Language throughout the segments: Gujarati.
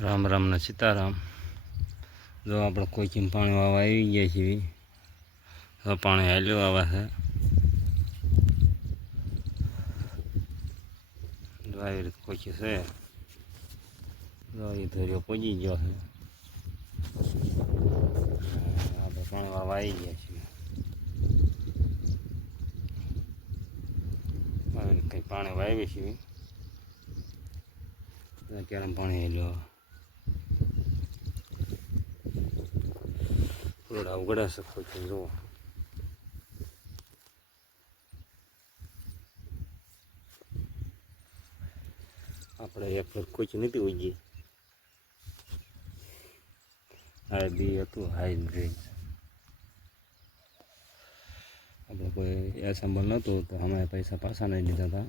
રામ રામ ને સીતારામ. જો આપણે કોચીમ પાણી વાવા આવી ગયા છીએ. તો પાણી હાલ્યું આવા છે. આવી રીતે કોચી છે. એ ધર્યો પહોંચી ગયો છે. આપણે પાણી વાવા આવી ગયા છીએ. કંઈ પાણી વાવી છીએ. ક્યારે પાણી હાલ્યો. ફૂલડા ઉગડા શકો છો, જુઓ. આપણે એક ફેર કોચ નથી ઉગી આ બી હતું હાઇબ્રિડ આપણે કોઈ એસેમ્બલ નહોતું તો અમે પૈસા પાછા નહીં લીધા હતા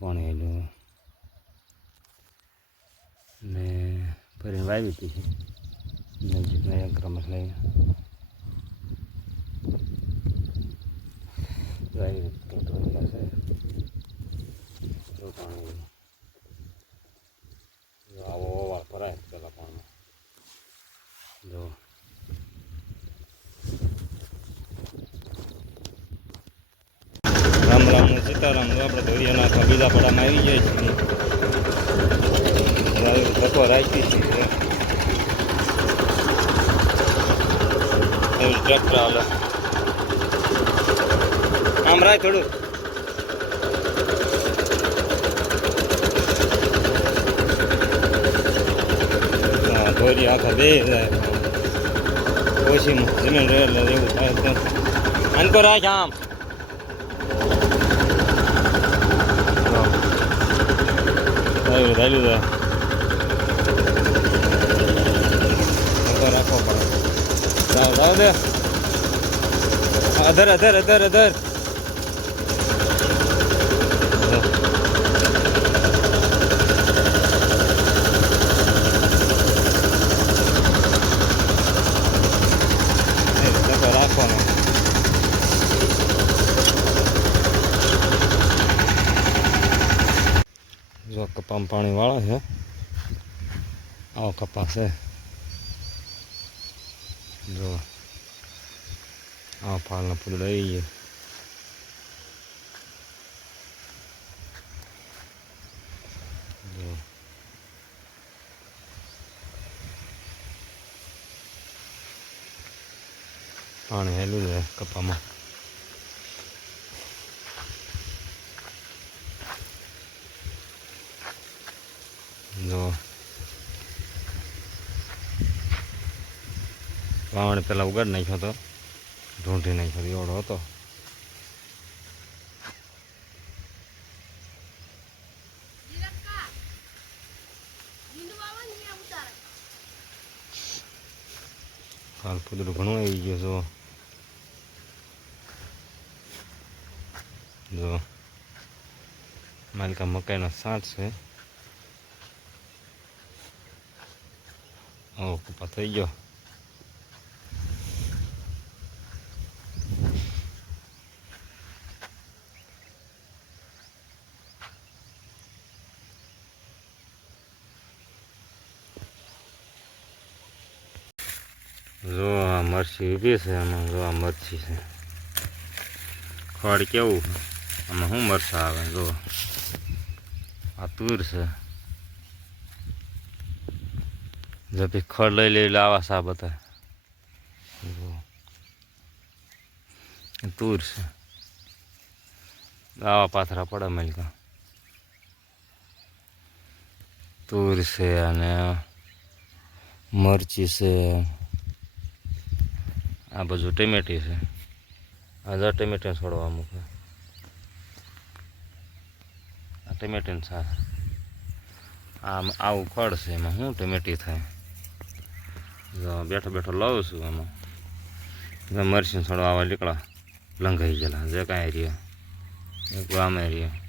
પણ આવેલું ને ફરી વાવી હતી. નજીકના એક રમત લઈને આવી રીતે છે આવો ઓવાળ ભરાય પેલા પાણી જો રામ રામ સીતારામ આપણે ધોરિયાના બીજા પડામાં આવી જાય છીએ. ધક્કો રાખી છે એવું ટ્રેક્ટર હાલે આમ રાય થોડું. ધોરી આખા બે જાય. ઓછી જમીન રહે એટલે એવું થાય અનકો રાખ જાય પડે. જાવ જાવ દે અધર અધર અધર અધર. જો કપામાં પાણી વાળા છે. આવો કપાસ છે. જો આ ફાલના ફૂલ લઈ ગયે પાણી હેલું છે કપામાં જો વાવણ પહેલાં ઉગાડ નાખ્યો હતો ઢૂંઢી નાખ્યો એવડો હતો. હાલ પૂતળું ઘણું આવી ગયું જો જો માલિકા મકાઈનો સાંઠ છે. ઓ કપા થઈ ગયો. જો આ મરચી ઊભી છે એમાં જો આ મરચી છે. ખડ કેવું આમાં શું મરચા આવે જો આ તુર છે. જો ભી ખડ લઈ લઈ લાવા સા બધા તુર છે. આવા પાથરા પડે મલકા. તુર છે અને મરચી છે. આ બાજુ ટમેટી છે. આ ટમેટા છોડવા મૂકે આ ટમેટીને સા આમ આવું ફળ છે એમાં શું ટમેટી થાય? જો બેઠો બેઠો લઉં છું એમાં. જો છોડવા આવા નીકળા લંઘાઈ ગયેલા. જે કાંઈ રહ્યા. એક ગામે રહ્યા.